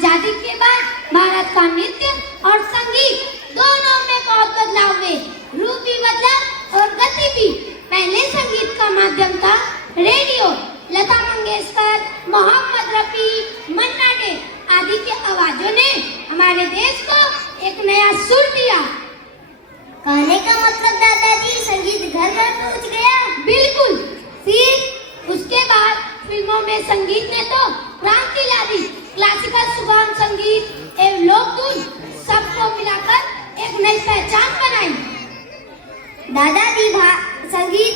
आजादी के बाद भारत का नृत्य और संगीत दोनों में बहुत बदलाव हुए। रूप भी बदला और गति भी। पहले संगीत का माध्यम था रेडियो। लता मंगेशकर, मोहम्मद रफी, मन्ना डे आदि की आवाजों ने हमारे देश को एक नया सुर दिया। कहने का मतलब दादाजी संगीत घर घर पहुंच गया। बिल्कुल। फिर उसके बाद फिल्मों में संगीत ने तो क्रांति ला दी। क्लासिकल, सुगम संगीत एवं लोक धुन सबको मिलाकर एक नई पहचान बनाई। दादाजी संगीत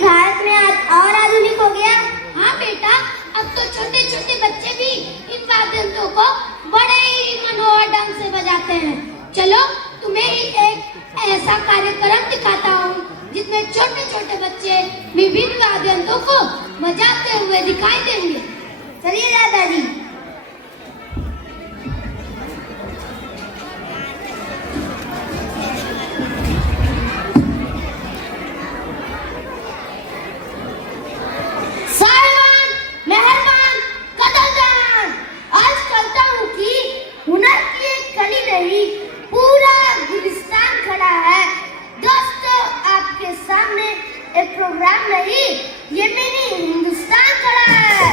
भारत में और आधुनिक हो गया। हाँ बेटा, अब तो छोटे छोटे बच्चे भी इन वाद्ययंत्रों को बड़े ही मनोहर ढंग से बजाते हैं। चलो तुम्हें ही एक ऐसा कार्यक्रम दिखाता हूँ जिसमें छोटे छोटे बच्चे विभिन्न वाद्ययंत्रों को बजाते हुए दिखाई देंगे। चलिए दादाजी। प्रोग्राम नहीं, ये मेरी हिंदुस्तान खड़ा है।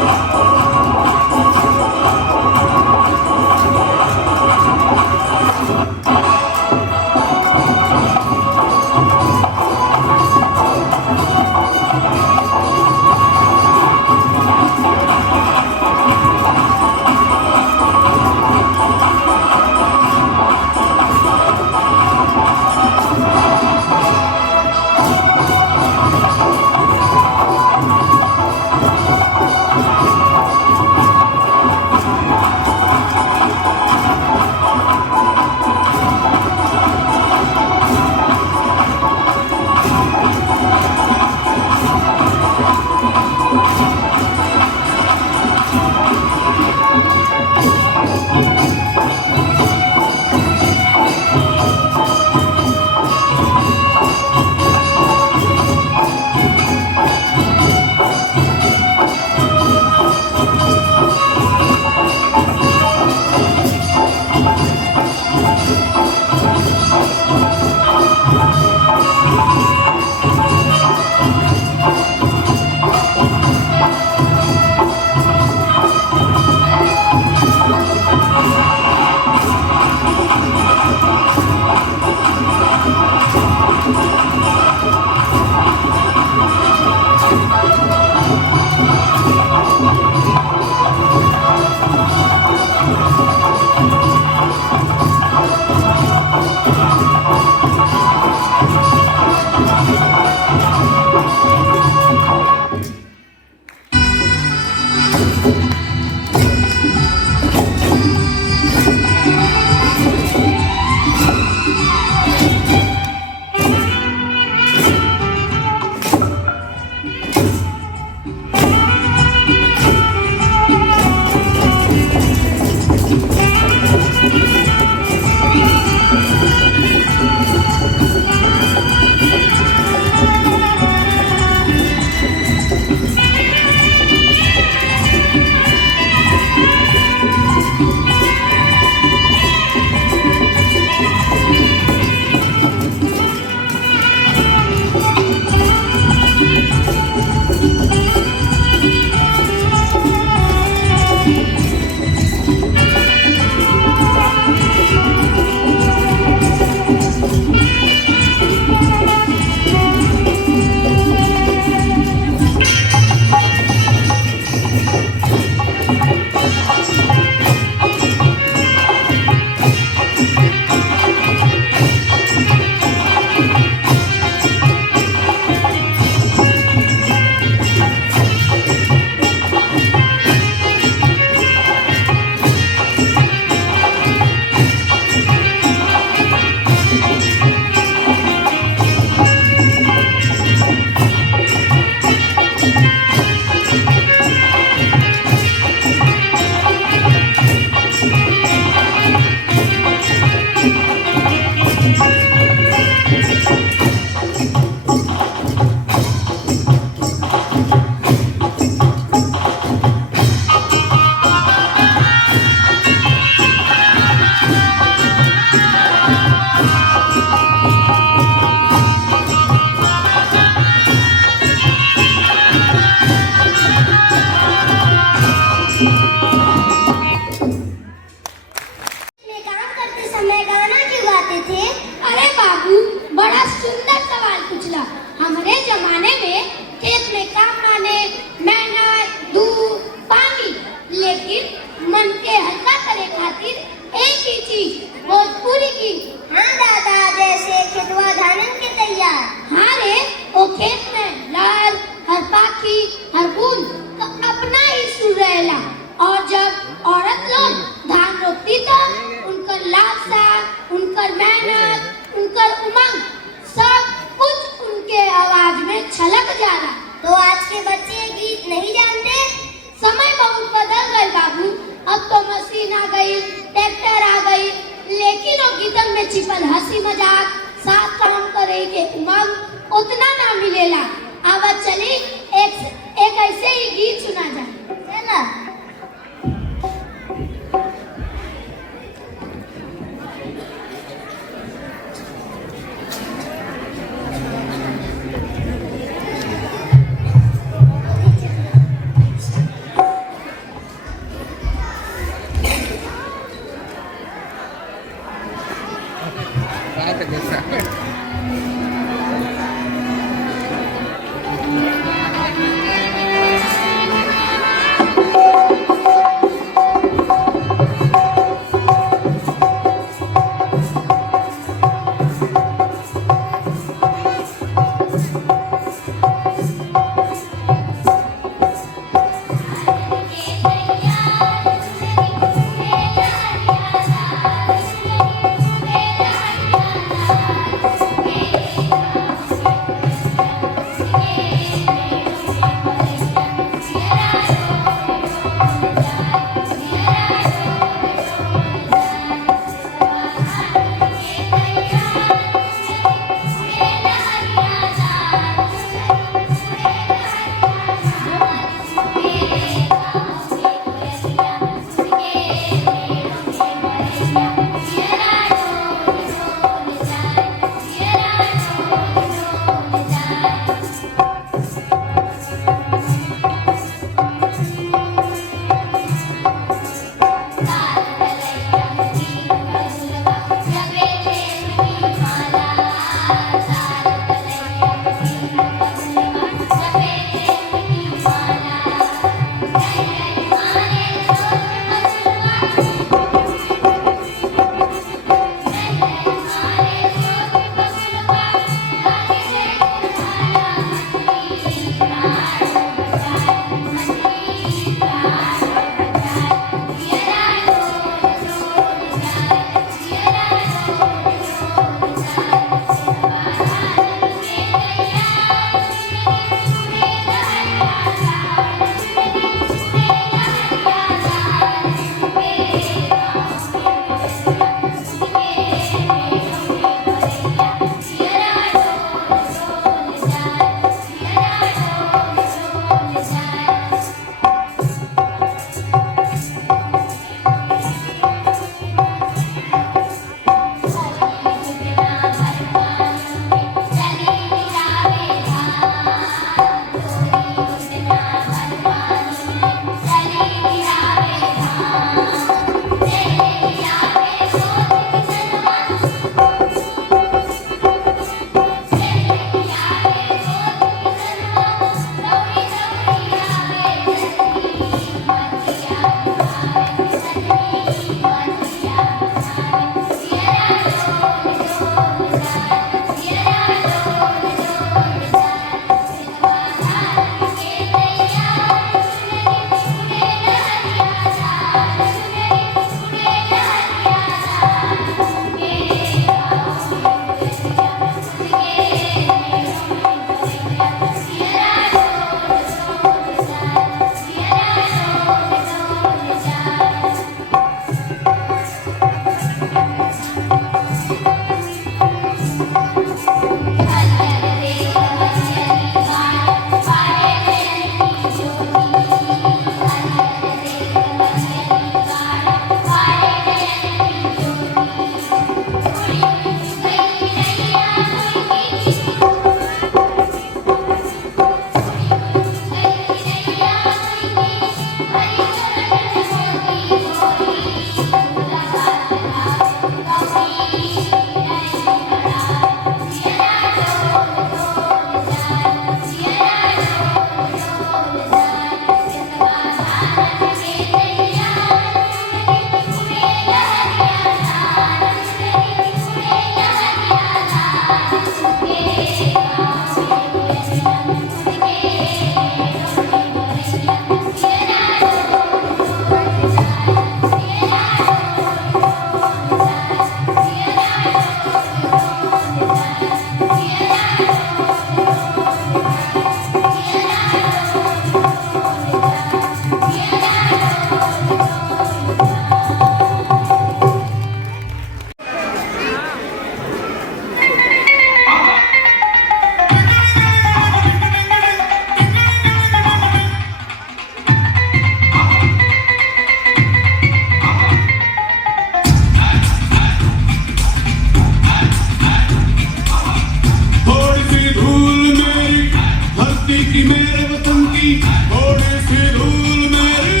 की मेरे वतन की थोड़ी सी धूल मेरी,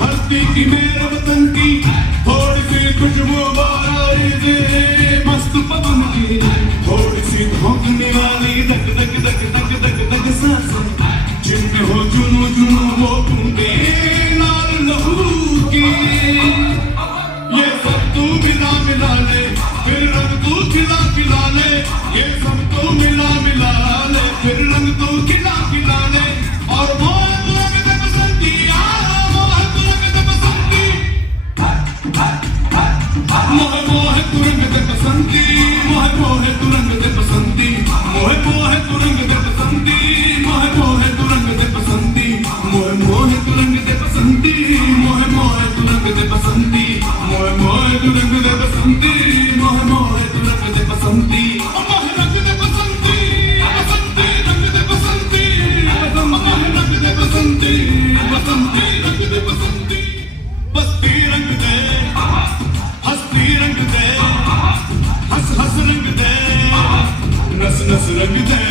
धरती की मेरे वतन की थोड़ी सी खुशबू बारी से, मस्त पवन की थोड़ी सी धोखने वाली धक धक धक धक धक धक सांसें, जिनमें हो जुनू जुनू वो बूंदे लाल लहू की। ये सब तू मिला मिला ले, फिर रंग तू खिला खिला ले, ये सब तू मिला मिला ले, फिर रंग तू खिला खिला ले। और मोह तू रंग दे बसंती, मोह तू रंग दे बसंती, मोह मोह तू रंग दे बसंती, मोह मोह तू रंग दे बसंती, मोह मोह तू रंग दे बसंती, मोह मोह तू रंग दे बसंती, मोह मोह तू रंग दे बसंती, मोह मोह तू रंग दे बसंती, मोह मोह तू रंग दे बसंती, मोह मोह तू रंग दे बसंती, मोह रंग दे बसंती, बसंती रंग दे बसंती, मोह रंग दे बसंती, बसंती रंग दे बसंती, बस्ती रंग दे, हस्ती रंग दे, हंस हंस रंग दे, नस नस रंग दे,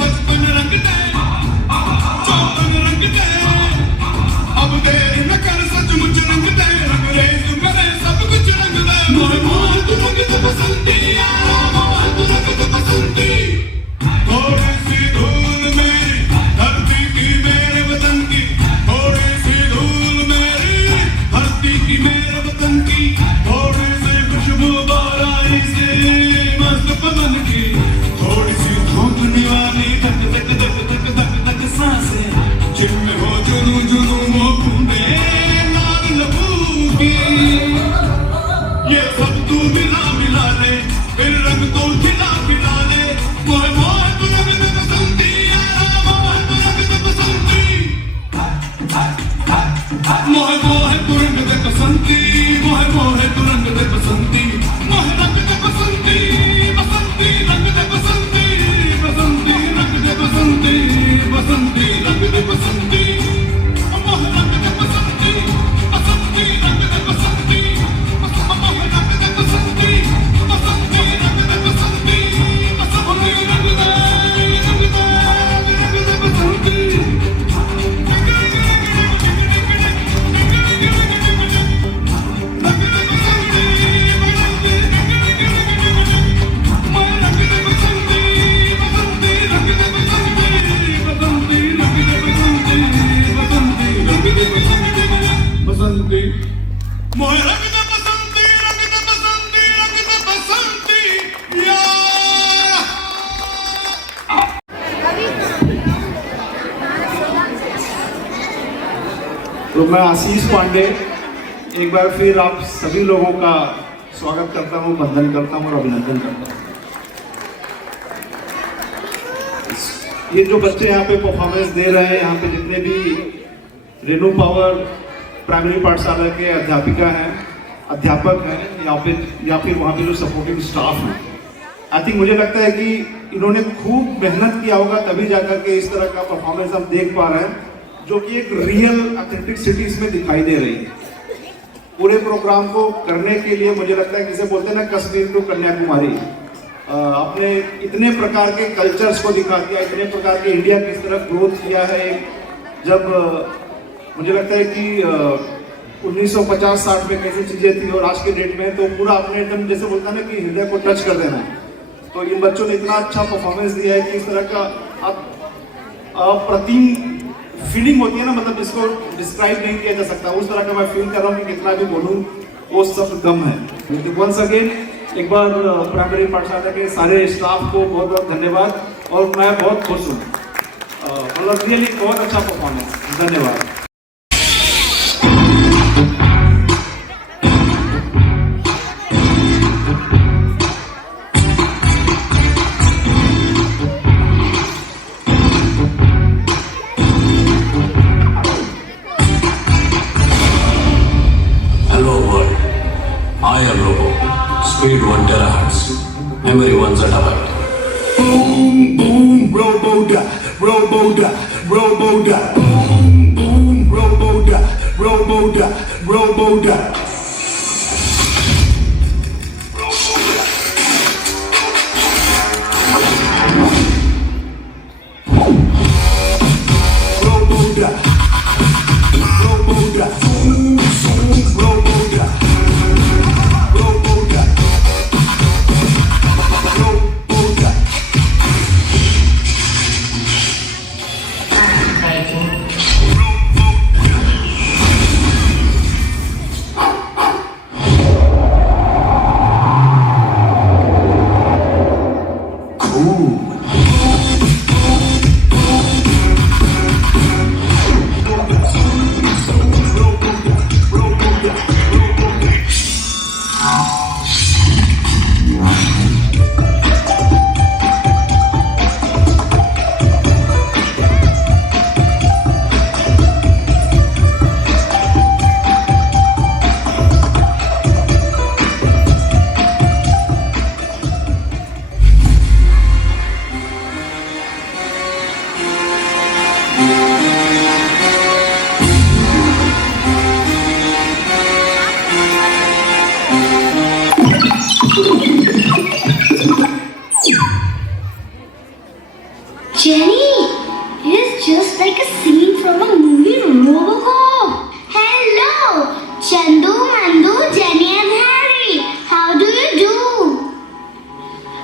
बचपन रंग दे, चौपन रंग दे, अब देर न कर सचमुच रंग दे, रंग रे तुम रे सब कुछ रंग दे, मोह मोह तू रंग दे बसंती, मोह तू रंग दे बसंती, थोड़ी सी धूल मेरी, धरती की मेरे वतन की, थोड़ी सी धूल मेरी, धरती की मेरे वतन की, थोड़ी सी खुशबू बारी से, मस्त पवन की थोड़ी सी धोखने वाली धक धक धक धक धक धक सांसें, जिनमें हो जुनू जुनू वो बूंदे लाल लहू की। ये सब तू मिला मिला ले, फिर रंग तू खिला खिला ले, मोह मोह तू रंग दे बसंती, मोह तू रंग दे बसंती, मोह मोह तू रंग दे बसंती, मोह मोह तू रंग दे बसंती, मोह रंग दे बसंती, बसंती रंग दे बसंती, बसंती रंग दे बसंती, बसंती रंग दे बसंती, मोह रंग दे बसंती, बसंती रंग दे बसंती, मोह रंग दे बसंती, बसंती रंग दे बसंती, बसंती रंग दे बसंती। बसंती मोह रंग दे बसंती, रंग दे बसंती, रंग दे बसंती यार। तो मैं आशीष पांडे एक बार फिर आप सभी लोगों का स्वागत करता हूं, वंदन करता हूं और अभिनंदन करता हूं। ये जो बच्चे यहाँ पे परफॉर्मेंस दे रहे हैं, यहाँ पे जितने भी रेणु पावर प्राइमरी पाठशाला के अध्यापिका हैं, अध्यापक हैं, या फिर वहाँ पे जो सपोर्टिंग स्टाफ है, आई थिंक मुझे लगता है कि इन्होंने खूब मेहनत किया होगा, तभी जाकर के इस तरह का परफॉर्मेंस हम देख पा रहे हैं, जो कि एक रियल ऑथेंटिसिटी इसमें दिखाई दे रही है। पूरे प्रोग्राम को करने के लिए मुझे लगता है, किसे बोलते हैं ना, कश्मीर टू कन्याकुमारी, अपने इतने प्रकार के कल्चर्स को दिखा दिया, इतने प्रकार के इंडिया किस तरह ग्रोथ किया है। जब मुझे लगता है कि 1950-60 में कैसी चीजें थी और आज के डेट में, तो पूरा अपने एकदम जैसे बोलता है ना कि हृदय को टच कर देना। तो इन बच्चों ने इतना अच्छा परफॉर्मेंस दिया है कि इस तरह का अप्रतिम फीलिंग होती है ना, मतलब इसको डिस्क्राइब नहीं किया जा सकता, उस तरह का मैं फील कर रहा हूँ कि कितना भी बोलूँ वो सब कम है। वंस अगेन एक बार प्राइमरी पाठशाला के सारे स्टाफ को बहुत बहुत धन्यवाद, और मैं बहुत खुश हूँ, मतलब रियली बहुत अच्छा परफॉर्मेंस, धन्यवाद। Speed 1 terahertz, memory 1 zettabyte. Boom, boom, robo-dot, robo-dot, robo-dot. Boom, boom, robo-dot, robo-dot, robo-dot. Jenny, it is just like a scene from a movie Robocop. Hello, Chandu, Mandu, Jenny and Harry. How do you do?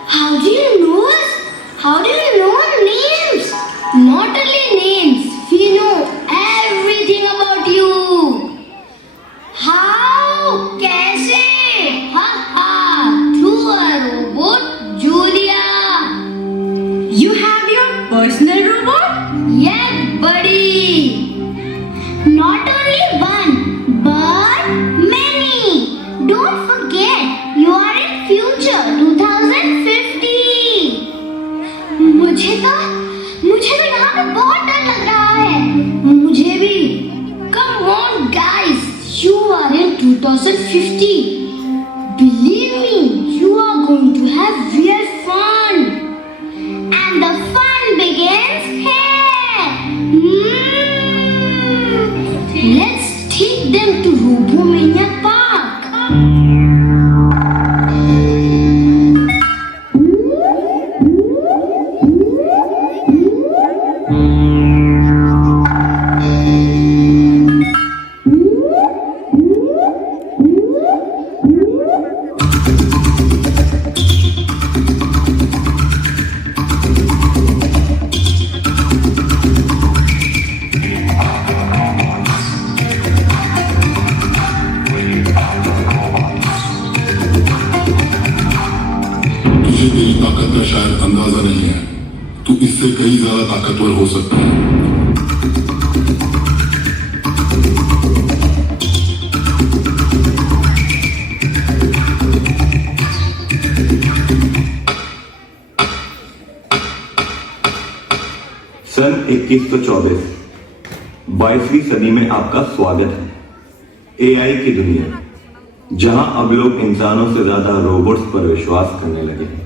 How do you know us? How do you know our names? Not only names, we know everything about you. How? कैसे? Ha ha! Through a robot, Julia. You have your personal robot? Yeah, buddy. Not only one, but many. Don't forget, you are in future 2050. मुझे तो यहाँ पे बहुत डर लग रहा है. मुझे भी. Come on, guys. You are in 2050. Believe me, you are going to have real fun. And the fun begins here. Let's take them to Robomania Park. तुझे तेरी ताकत का शायद अंदाजा नहीं है. तू इससे कहीं ज्यादा ताकतवर हो सकता है. सन 2124 22वीं सदी में आपका स्वागत है. एआई की दुनिया, जहां अब लोग इंसानों से ज्यादा रोबोट्स पर विश्वास करने लगे हैं.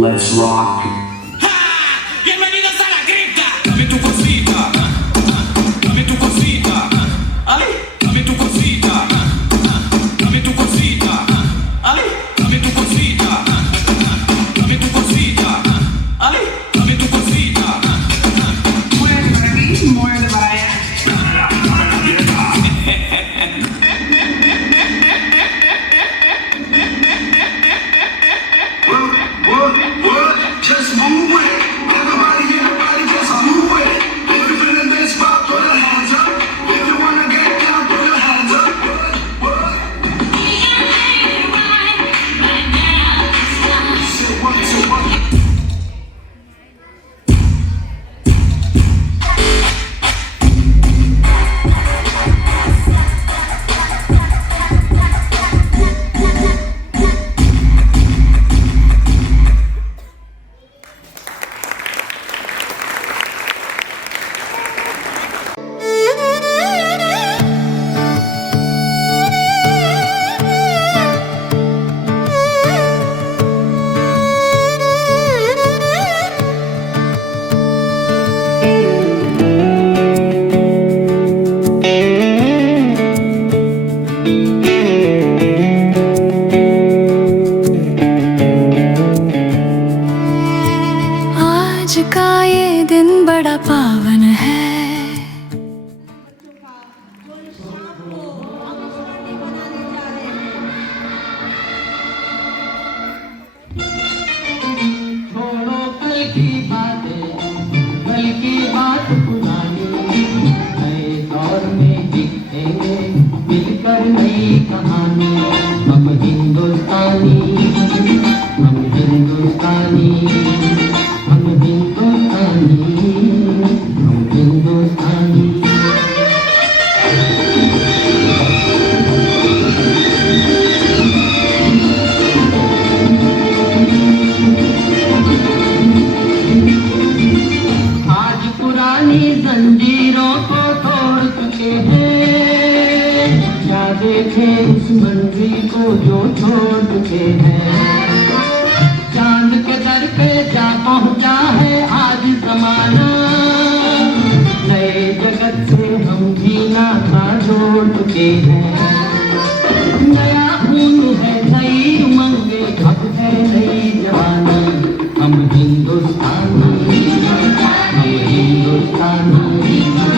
Let's rock. Bienvenidos a la cripta. Dame tu cosita. Dame tu cosita. Ay, dame tu cosita. Dame tu cosita. Ay, dame tu cosita. Dame tu cosita. Ay, dame tu cosita. Muerde para aquí, muerde para allá. Just move it. Everybody, just move it. If you feel in this spot, put your hands up. If you wanna get down, put your hands up. नई कहानी। हम हिंदुस्तानी, हम हिंदुस्तानी, हम हिंदुस्तानी, हम हिंदुस्तानी। आज पुरानी जंजीरों को तोड़ चुके हैं, क्या देखे उस मंजिल को जो छोड़ चुके हैं। चांद के दर पे जा पहुंचा है आज जमाना, नए जगत से हम जीना था जोड़ चुके हैं। नया खून है, नई उमंगे, अब है नई जवानी। हम हिंदुस्तानी, हम हिंदुस्तानी, हम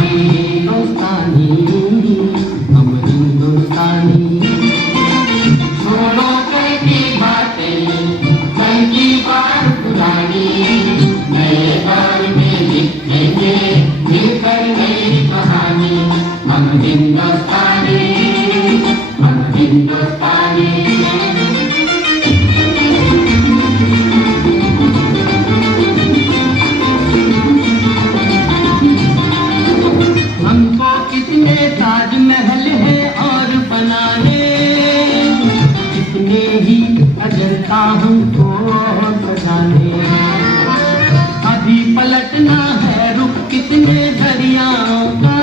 हिंदुस्तानी, हम हिंदुस्तानी। छोड़ो कल की बातें, कल की बात पुरानी, नए दौर में लिखेंगे मिलकर नई कहानी। हम हिंदुस्तानी, हम हिंदुस्तानी। हमको कितने ताजमहल है और बनाने, कितने ही अजंता हमको और सजाने। अभी पलटना है रुख कितने दरियाओं का,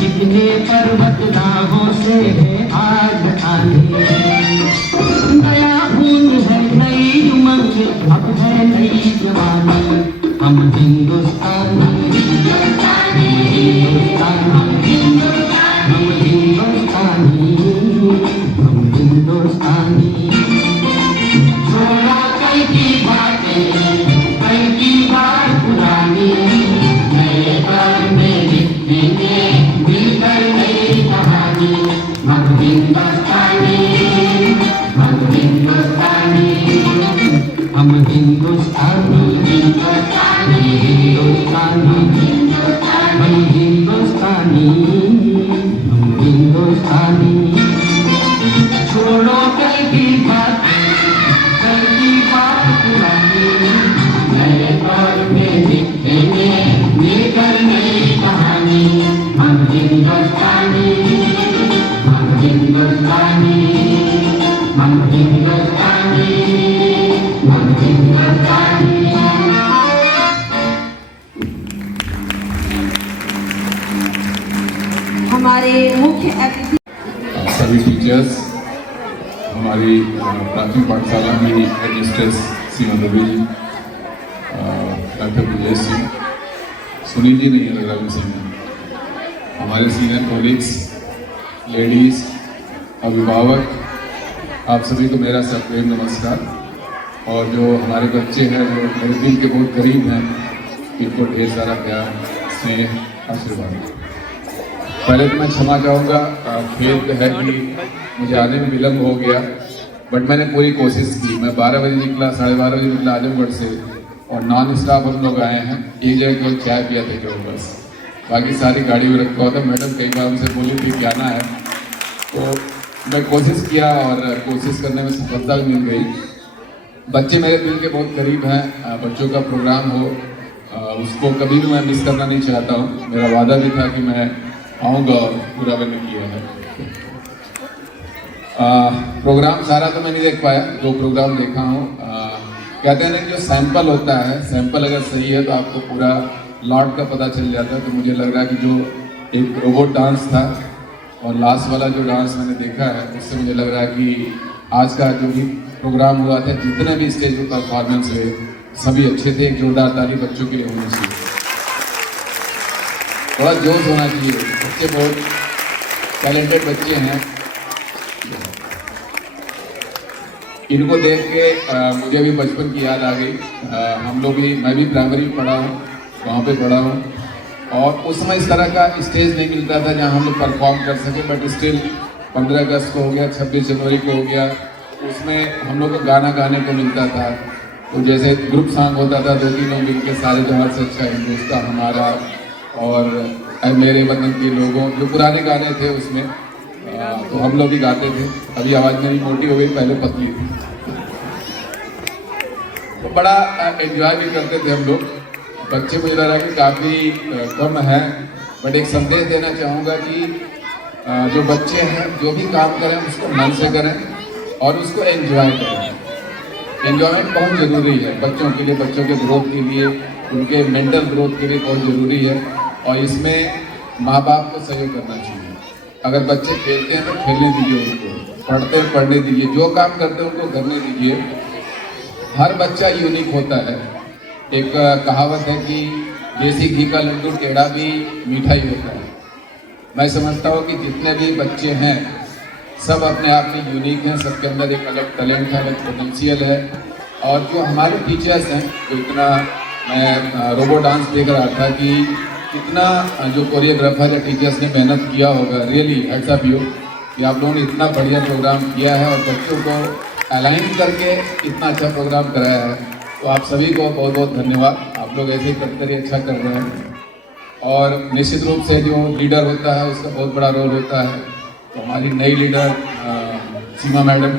कितने पर्वत राहों से है आज आने। नया खून है, नई उमंग, अब है नई जवानी। हम हिंदुस्तानी, हिंदुस्तानी, हम हिंदुस्तानी, हम हिंदुस्तानी। छोड़ो कल की बातें, कल की बात पुरानी, नए दौर में लिखेंगे मिलकर नई कहानी। हम हिंदुस्तानी, हम हिंदुस्तानी, हम हिंदुस्तानी, हिंदुस्तानी, हिंदुस्तानी, हम हिंदुस्तानी, हम हिंदुस्तानी। छोड़ो कल की बात, कल की बात पुरानी, नए दौर में लिखेंगे मिलकर नई कहानी। हम हिंदुस्तानी, हम हिंदुस्तानी, हम हिंदुस्तानी, हम हिंदुस्तानी। हमारे मुख्य अतिथि सभी टीचर्स, हमारी प्राथमिक पाठशाला में हेडमिस्ट्रेस श्रीमती रवि जी, डॉक्टर विजय सिंह, सुनील जी नहीं लग रहा रवि सिंह, हमारे सीनियर कॉलीग्स, लेडीज़, अभिभावक, आप सभी को मेरा सप्रेम नमस्कार। और जो हमारे बच्चे हैं जो मेरे दिल के बहुत करीब हैं, इनको ढेर सारा प्यार, स्नेह, आशीर्वाद। पहले तो मैं क्षमा चाहूँगा, खेद है कि मुझे आने में विलम्ब हो गया, बट मैंने पूरी कोशिश की। मैं 12 बजे निकला, 12:30 बजे निकला आजमगढ़ से, और नॉन स्टाफ हम लोग आए हैं। एक जगह केवल चाय पिया था केवल, बस बाकी सारी गाड़ी में रखा हुआ था। मैडम कई बार हमसे बोली थी कि आना है, तो मैं कोशिश किया और कोशिश करने में सफलता भी मिल गई। बच्चे मेरे दिल के बहुत करीब हैं, बच्चों का प्रोग्राम हो उसको कभी भी मैं मिस करना नहीं चाहता हूँ। मेरा वादा भी था कि मैं आऊँगा और पूरा मैंने किया है। प्रोग्राम सारा तो मैं नहीं देख पाया, जो प्रोग्राम देखा हूँ। कहते हैं ना जो सैंपल होता है, सैंपल अगर सही है तो आपको पूरा लॉट का पता चल जाता है। तो मुझे लग रहा है कि जो एक रोबोट डांस था और लास्ट वाला जो डांस मैंने देखा है, उससे मुझे लग रहा है कि आज का जो भी प्रोग्राम हुआ था, जितने भी स्टेज पर परफॉर्मेंस हुए, सभी अच्छे थे। एक जोरदार ताली बच्चों के लिए होनी चाहिए, थोड़ा जोश होना चाहिए। बच्चे बहुत टैलेंटेड बच्चे हैं। इनको देख के मुझे भी बचपन की याद आ गई। हम लोग भी, मैं भी प्राइमरी पढ़ा हूँ, वहाँ पे पढ़ा हूँ, और उस समय इस तरह का स्टेज नहीं मिलता था जहाँ हम लोग परफॉर्म कर सके। बट स्टिल 15 अगस्त को हो गया, 26 जनवरी को हो गया, उसमें हम लोग को गाना गाने को मिलता था। तो जैसे ग्रुप सॉन्ग होता था, 2-3 लोग मिलकर सारे त्योहार से अच्छा हिंदुस्तान हमारा, और ऐ मेरे वतन के लोगों, जो पुराने गाने थे उसमें तो हम लोग भी गाते थे। अभी आवाज़ मेरी मोटी हो गई, पहले पतली थी, तो बड़ा एंजॉय भी करते थे हम लोग। बच्चे मुझे लग रहा है कि काफ़ी कम है, बट एक संदेश देना चाहूँगा कि जो बच्चे हैं जो भी काम करें उसको मन से करें और उसको एंजॉय करें। एंजॉयमेंट बहुत ज़रूरी है बच्चों के लिए, बच्चों के ग्रोथ के लिए, उनके मेंटल ग्रोथ के लिए बहुत ज़रूरी है, और इसमें माँ बाप को सहयोग करना चाहिए। अगर बच्चे खेलते हैं तो खेलने दीजिए, उनको पढ़ते हैं पढ़ने दीजिए, जो काम करते हैं उनको करने दीजिए। हर बच्चा यूनिक होता है। एक कहावत है कि देसी घी का लड्डू टेढ़ा भी मीठा ही होता है। मैं समझता हूँ कि जितने भी बच्चे हैं सब अपने आप में यूनिक हैं, सबके अंदर एक अलग टैलेंट है, अलग पोटेंशियल है। और जो हमारे टीचर्स हैं, जो इतना, मैं रोबो डांस देख रहा था कि कितना जो कोरियोग्राफर या टीचर्स ने मेहनत किया होगा, रियली हैट्स ऑफ यू कि आप लोगों ने इतना बढ़िया प्रोग्राम किया है और बच्चों को अलाइन करके इतना अच्छा प्रोग्राम कराया है। तो आप सभी को बहुत बहुत धन्यवाद। आप लोग ऐसे ही करते रहिए, अच्छा कर रहे हैं। और निश्चित रूप से जो लीडर होता है उसका बहुत बड़ा रोल होता है। तो हमारी नई लीडर सीमा मैडम,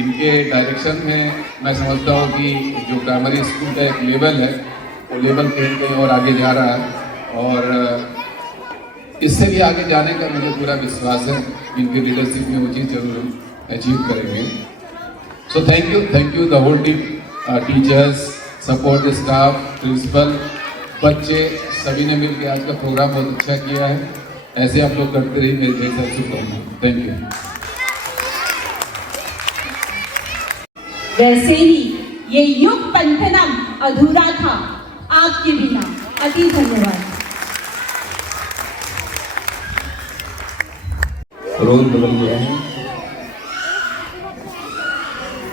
इनके डायरेक्शन में मैं समझता हूँ कि जो प्राइमरी स्कूल का एक लेवल है वो लेवल कहीं कहीं और आगे जा रहा है, और इससे भी आगे जाने का मुझे पूरा विश्वास है। इनकी लीडरशिप में वो चीज़ जरूर अचीव करेंगे। So thank you the whole team, teachers, support staff, principal, बच्चे, सभी ने मिलकर आज का प्रोग्राम बहुत अच्छा किया है। ऐसे आप लोग करते रहिए, मेरे ढेर सारी शुभकामनाएं। Thank you. वैसे ही ये युग पंथनम अधूरा था आपके बिना। अति धन्यवाद। रोल बदल गया है।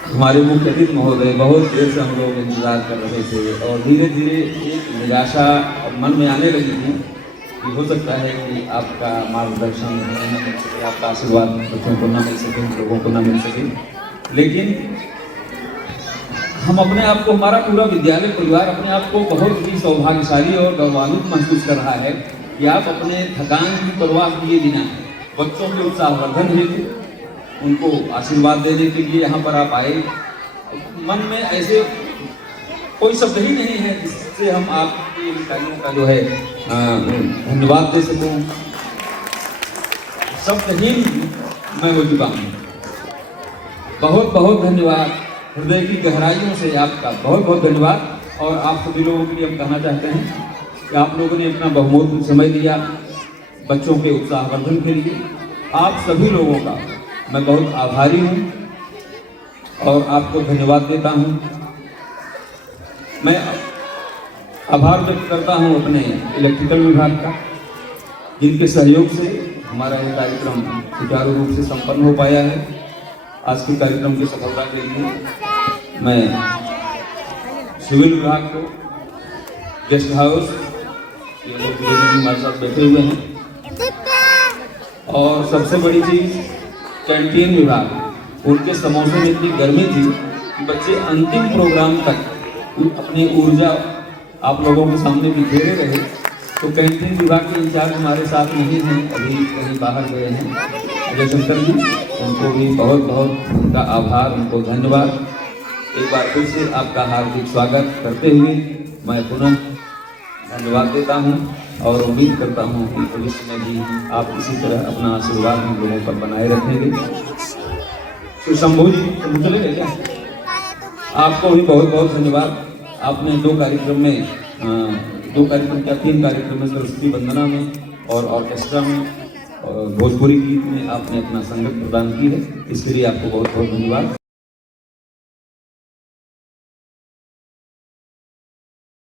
हमारे मुख्य अतिथि महोदय बहुत देर से हम लोग इंतजार कर रहे थे, और धीरे धीरे एक निराशा मन में आने लगी थी कि हो सकता है कि आपका मार्गदर्शन न मिल सके, आपका आशीर्वाद बच्चों को न मिल सके, लोगों को न मिल सके। लेकिन हम अपने आप को, हमारा पूरा विद्यालय परिवार अपने आप को बहुत ही सौभाग्यशाली और गौरवान्वित महसूस कर रहा है कि आप अपने थकान की परवाह किए बिना बच्चों के उत्साहवर्धन हेतु, उनको आशीर्वाद देने के लिए यहाँ पर आप आए। मन में ऐसे कोई शब्द ही नहीं है जिससे हम आपके कार्यों का जो है धन्यवाद दे सकूं। शब्दहीन मैं हो चुका हूँ। बहुत बहुत धन्यवाद, हृदय की गहराइयों से आपका बहुत बहुत धन्यवाद। और आप सभी लोगों के लिए हम कहना चाहते हैं कि आप लोगों ने अपना बहुमूल्य समय दिया बच्चों के उत्साहवर्धन के लिए। आप सभी लोगों का मैं बहुत आभारी हूँ और आपको धन्यवाद देता हूँ। मैं आभार व्यक्त करता हूँ अपने इलेक्ट्रिकल विभाग का, जिनके सहयोग से हमारा ये कार्यक्रम सुचारू रूप से संपन्न हो पाया है। आज के कार्यक्रम की सफलता के लिए मैं सिविल विभाग को, गेस्ट हाउस, ये लोग हमारे साथ बैठे हुए हैं, और सबसे बड़ी चीज़ कैंटीन विभाग, उनके समोसे में इतनी गर्मी थी कि बच्चे अंतिम प्रोग्राम तक अपनी ऊर्जा आप लोगों के सामने बिखेरे रहे। तो कैंटीन विभाग के इंचार्ज हमारे साथ नहीं हैं, अभी कहीं बाहर गए हैं, अजय शंकर जी, उनको भी बहुत बहुत उनका आभार, उनको धन्यवाद। एक बार फिर से आपका हार्दिक स्वागत करते हुए मैं पुनः धन्यवाद देता हूँ और उम्मीद करता हूँ कि भविष्य में भी आप इसी तरह अपना आशीर्वाद हम लोगों पर बनाए रखेंगे। तो शंभू जी चले गए क्या? आपको भी बहुत बहुत धन्यवाद। आपने दो कार्यक्रम क्या 3 कार्यक्रम में, सरस्वती वंदना में और ऑर्केस्ट्रा में और भोजपुरी गीत में आपने अपना संगत प्रदान की है। इसके लिए आपको बहुत बहुत धन्यवाद।